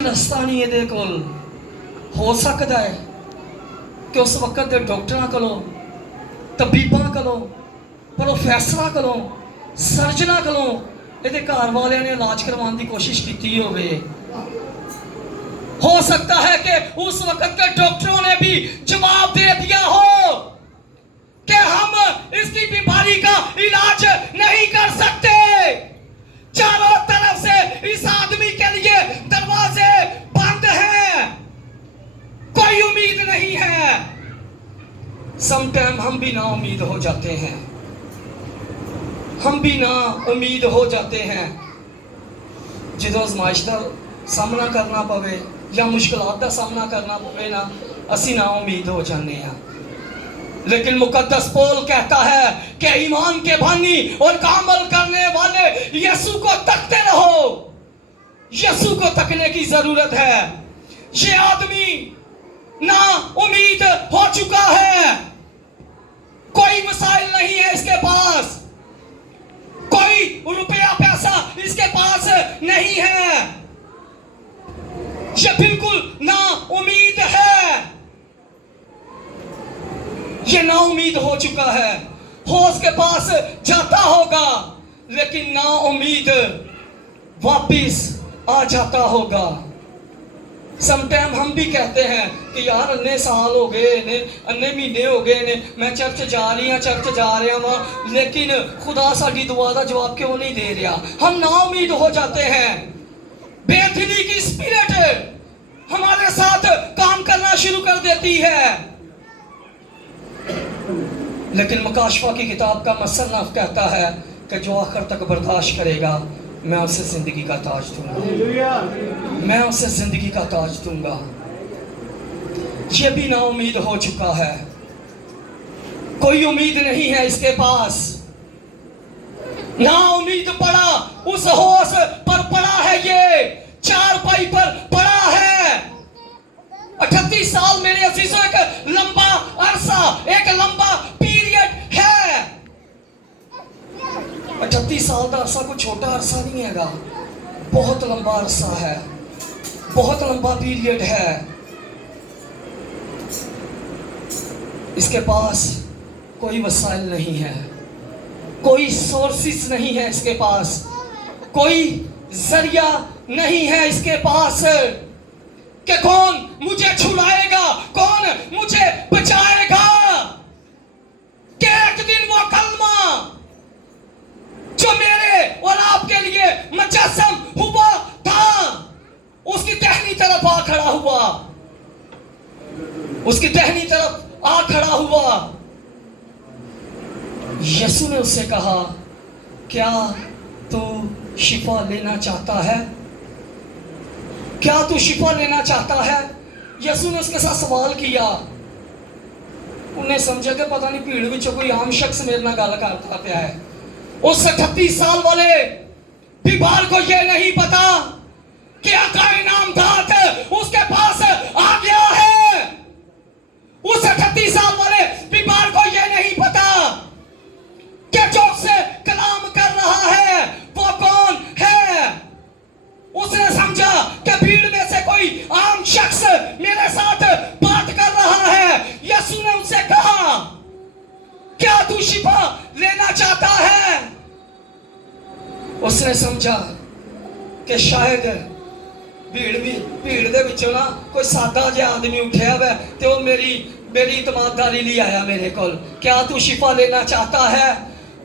रस्ता नहीं है कोल हो सकता है कि उस वक्त के डॉक्टर को तबीबा को प्रोफैसर को सर्जना को ये घर वाले ने इलाज करवाने की कोशिश की हो सकता है कि उस वक्त के डॉक्टरों ने भी जवाब दे दिया हो कि हम इसकी बीमारी का इलाज नहीं कर सकते। चारों तरफ से इस आदमी के लिए दरवाजे बंद हैं, कोई उम्मीद नहीं है। समटाइम हम भी ना उम्मीद हो जाते हैं, हम भी ना उम्मीद हो जाते हैं। जो आजमाइश का सामना करना पवे या मुश्किलात का सामना करना पवे ना, असी ना उम्मीद हो जाते हैं। लेकिन मुकद्दस पौल कहता है कि ईमान के बानी और कामल करने वाले यीशु को तकते रहो। यीशु को तकने की जरूरत है। ये आदमी ना उम्मीद हो चुका है, कोई मसाइल नहीं है इसके पास, कोई रुपया पैसा इसके पास नहीं है, ये बिल्कुल ना उम्मीद है, ये ना उम्मीद हो चुका है। हो उसके पास जाता होगा लेकिन ना उम्मीद वापिस आ जाता होगा। समटाइम हम भी कहते हैं कि यार अन्ने साल हो गए ने, अन्ने महीने हो गए ने, मैं चर्च जा रही हाँ चर्च जा रहा वहाँ, लेकिन खुदा साड़ी दुआ का जवाब क्यों नहीं दे रहा। हम ना उम्मीद हो जाते हैं। बेदिली की स्पिरिट हमारे साथ काम करना शुरू कर देती है। लेकिन मुकाशफा की किताब का मुसन्नफ कहता है कि जो आखिर तक बर्दाश्त करेगा मैं उसे जिंदगी का ताज दूंगा, मैं उसे जिंदगी का ताज दूंगा। ये भी ना उम्मीद हो चुका है, कोई उम्मीद नहीं है इसके पास, ना उम्मीद पड़ा उस होश पर पड़ा है, ये चारपाई पर पड़ा है। 38 साल मेरे अजीजों एक लंबा अरसा, एक लंबा पीरियड है। 38 साल का अरसा कोई छोटा अरसा नहीं है, बहुत लंबा अरसा है, बहुत लंबा पीरियड है। इसके पास कोई वसाइल नहीं है, कोई सोर्सेस नहीं है इसके पास, कोई जरिया नहीं है इसके पास कि कौन मुझे छुड़ाएगा, कौन मुझे बचाएगा। कि एक दिन वो कलमा जो मेरे और आपके लिए मुजस्सम हुआ था उसकी टहनी तरफ आ खड़ा हुआ, उसकी टहनी तरफ आ खड़ा हुआ। यीशु ने उससे कहा, क्या तू शिफा लेना चाहता है? क्या तू शिफा लेना चाहता है? यीशु ने उसके साथ सवाल किया। उन्हें समझा कि पता नहीं भीड़ में कोई आम शख्स मेरे नाल गल करता पाया है। उस 38 साल वाले बीमार को यह नहीं पता कि आका इनामदार उसके पास आ गया है। उस 38 साल वाले बीमार को यह नहीं पता कि जो उससे कलाम कर रहा है वो कौन है। उसने समझा कि भीड़ में से कोई आम शख्स मेरे साथ बात कर रहा है। यीशु ने उनसे कहा, क्या तू शिफा लेना चाहता है? उसने समझा कि शायद भीड़ दे विचों ना कोई सादा जिहा आदमी उठा हुआ ते वो मेरी इतमाददारी लिए आया मेरे कोल। क्या तू शिफा लेना चाहता है?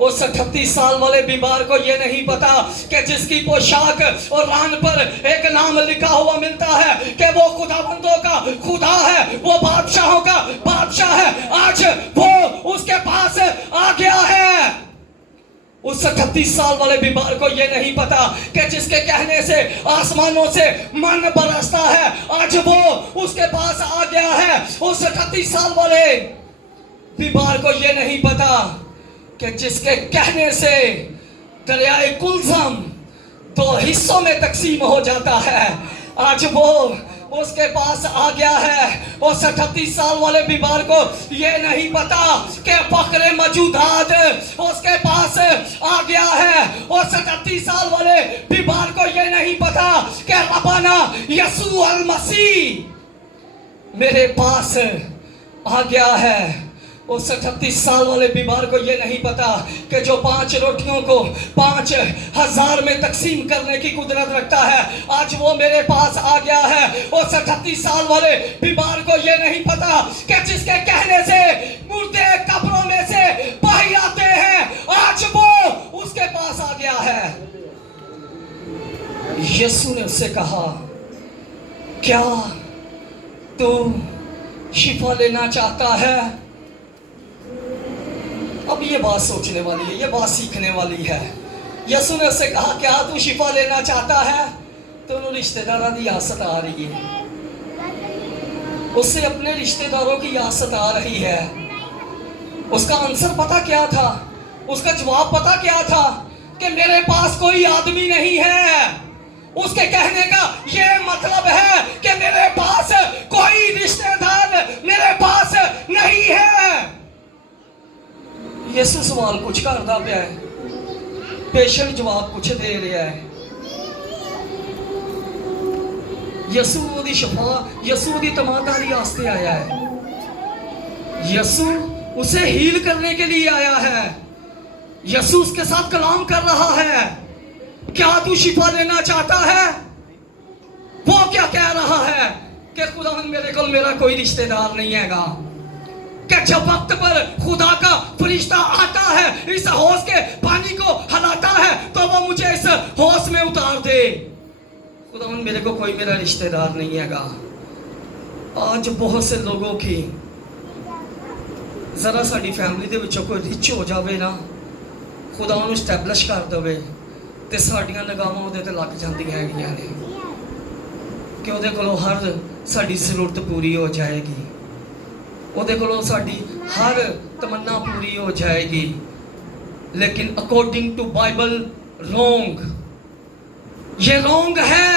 उस 38 साल वाले बीमार को यह नहीं पता कि जिसकी पोशाक और रान पर एक नाम लिखा हुआ मिलता है कि वो खुदाबंदों का खुदा है, वो बादशाहों का बादशाह है, आज वो उसके पास आ गया है। उस 38 साल वाले बीमार को यह नहीं पता कि जिसके कहने से आसमानों से मन बरसता है आज वो उसके पास आ गया है। उस 38 साल वाले बीमार को यह नहीं पता कि जिसके कहने से दरियाए कुलसम 2 हिस्सों में तकसीम हो जाता है आज वो उसके पास आ गया है। उस 38 साल वाले बीमार को ये नहीं पता कि फकरे मौजूदात उसके पास आ गया है। उस 38 साल वाले बीमार को ये नहीं पता कि रब्बाना यसू अल मसीह मेरे पास आ गया है। उस 38 साल वाले बीमार को यह नहीं पता कि जो 5 रोटियों को 5,000 में तकसीम करने की कुदरत रखता है, आज वो मेरे पास आ गया है। उस 38 साल वाले बीमार को यह नहीं पता कि जिसके कहने से मुर्दे कब्रों में से बाहर आते हैं, आज वो उसके पास आ गया है। यीशु ने उससे कहा, क्या तू शिफा लेना चाहता है? अब ये बात सोचने वाली है, ये बात सीखने वाली है। यीशु ने उससे कहा, क्या तू शिफा लेना चाहता है? तो उन रिश्तेदारों की आसत आ रही है, उससे अपने रिश्तेदारों की आसत आ रही है। उसका आंसर पता क्या था? उसका जवाब पता क्या था? कि मेरे पास कोई आदमी नहीं है। उसके कहने का ये मतलब है कि मेरे पास कोई रिश्तेदार मेरे पास नहीं है। यीशु सवाल कुछ करता पिया है, पेशेंट जवाब कुछ दे रहा है। यीशु दी शफा, यीशु दी तमादारी आस्ते आया है। यीशु उसे हील करने के लिए आया है। यीशु उसके साथ कलाम कर रहा है, क्या तू शिफा लेना चाहता है? वो क्या कह रहा है कि खुदा मेरे को मेरा कोई रिश्तेदार नहीं हैगा, कि जब वक्त पर खुदा का फरिश्ता आता है, इस हौज के पानी को हलाता है, तो वो मुझे इस हौज में उतार दे। खुदा मेरे को कोई मेरा रिश्तेदार नहीं हैगा। आज बहुत से लोगों की जरा साड़ी फैमिली दे विचों कोई रिच हो जावे ना, खुदा उन्हें स्टैबलिश कर देवे, तो साड़ियाँ निगाहां उहदे ते लग जांदियां हैगियां ने कि उहदे कोलों हर साड़ी जरूरत पूरी हो जाएगी, उहदे कोलों साड़ी हर तमन्ना पूरी हो जाएगी। लेकिन अकॉर्डिंग टू बाइबल रोंग, ये रोंग है।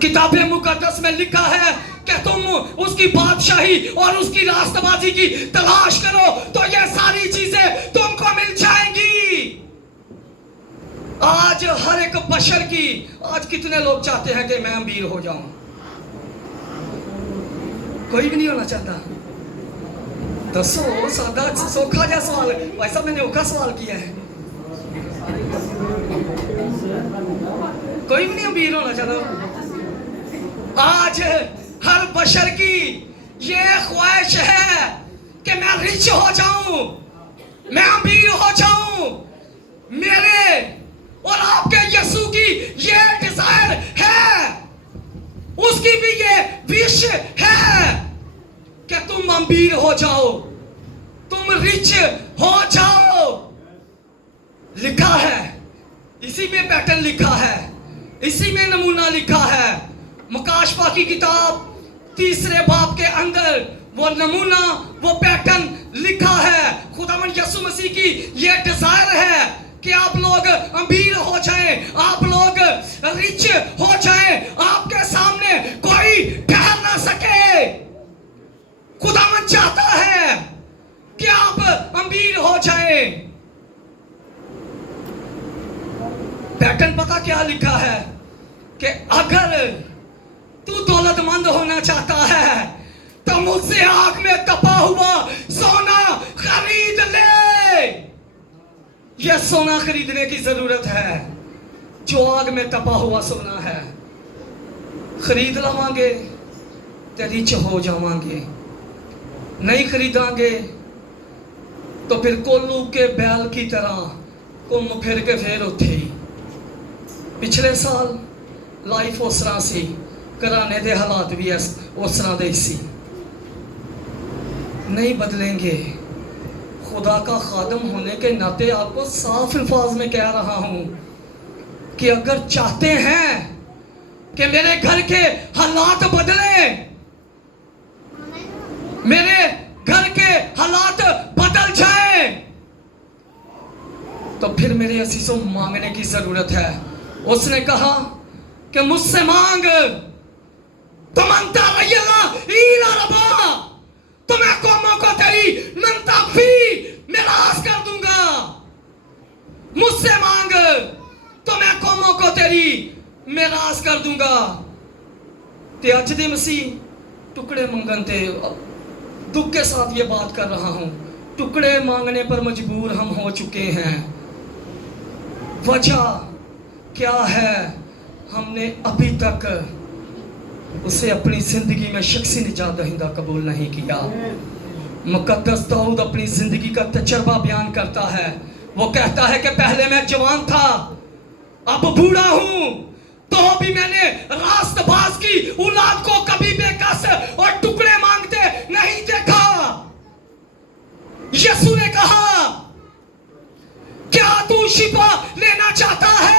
किताबे मुकद्दस में लिखा है कि तुम उसकी बादशाही और उसकी रास्तबाजी की तलाश करो तो ये सारी चीजें तुमको मिल जाएंगी। आज हर एक बशर की, आज कितने लोग चाहते हैं कि मैं अमीर हो जाऊं? कोई भी नहीं होना चाहता। दसो, सादा सोखा जैसा सवाल है, वैसा मैंने औखा सवाल किया है। कोई भी नहीं अमीर होना चाहता। आज हर बशर की ये ख्वाहिश है कि मैं रिच हो जाऊं, मैं अमीर हो जाऊं। मेरे और आपके यीशु की ये डिजायर है, उसकी भी ये विश है कि तुम अमीर हो जाओ, तुम रिच हो जाओ। लिखा है, इसी में पैटर्न लिखा है, इसी में नमूना लिखा है। मुकाशफा की किताब 3 बाब के अंदर वो नमूना, वो पैटर्न लिखा है। खुदावंद यीशु मसीह की ये डिजायर है कि आप लोग अमीर हो जाएं, आप लोग रिच हो जाएं, आपके सामने कोई ठहर ना सके। खुदावंद चाहता है कि आप अमीर हो जाएं। पैटर्न पता क्या लिखा है कि अगर तू दौलतमंद होना चाहता है तो मुझसे आग में तपा हुआ सोना खरीद ले। यह सोना खरीदने की जरूरत है, जो आग में तपा हुआ सोना है। खरीद लवांगे तो रिच हो जावांगे, नहीं खरीदांगे तो फिर कोल्लू के बैल की तरह घूम फिर के फिर उठे ही। पिछले साल लाइफ उस तरह सी, घराने के हालात भी उस तरह दे सी। नहीं बदलेंगे। खुदा का खादम होने के नाते आपको साफ अल्फाज में कह रहा हूं कि अगर चाहते हैं कि मेरे घर के हालात बदले, मेरे घर के हालात बदल जाए, तो फिर मेरे असीसों मांगने की जरूरत है। उसने कहा कि मुझसे मांग तो मांगता रहिएगा, ईला रबा तो मैं कौमों को तेरी मंताफी मिरास कर दूंगा। मुझसे मांग तो मैं कौमों को तेरी मिरास कर दूंगा। ते अज दे मसीह टुकड़े मंगन ते दुख के साथ ये बात कर रहा हूं, टुकड़े मांगने पर मजबूर हम हो चुके हैं। वजह क्या है? हमने अभी तक उसे अपनी जिंदगी में शख्सी निजात दहिंदा कबूल नहीं किया। मुकद्दस दाऊद अपनी जिंदगी का तजर्बा बयान करता है। वो कहता है कि पहले मैं जवान था, अब बूढ़ा हूं, तो भी मैंने रास्तबाज की औलाद को कभी बेकस और टुकड़े मांगते नहीं देखा। यीशु ने कहा, क्या तू शिफा लेना चाहता है?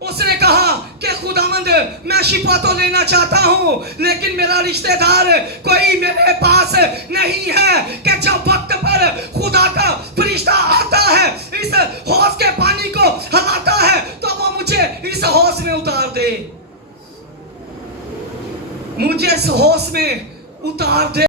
उसने कहा कि खुदावंद मैं शिफा तो लेना चाहता हूं, लेकिन मेरा रिश्तेदार कोई मेरे पास नहीं है कि जब वक्त पर खुदा का फरिश्ता आता है, इस हौज के पानी को हिलाता है, तो वो मुझे इस हौज में उतार दे, मुझे इस हौज में उतार दे।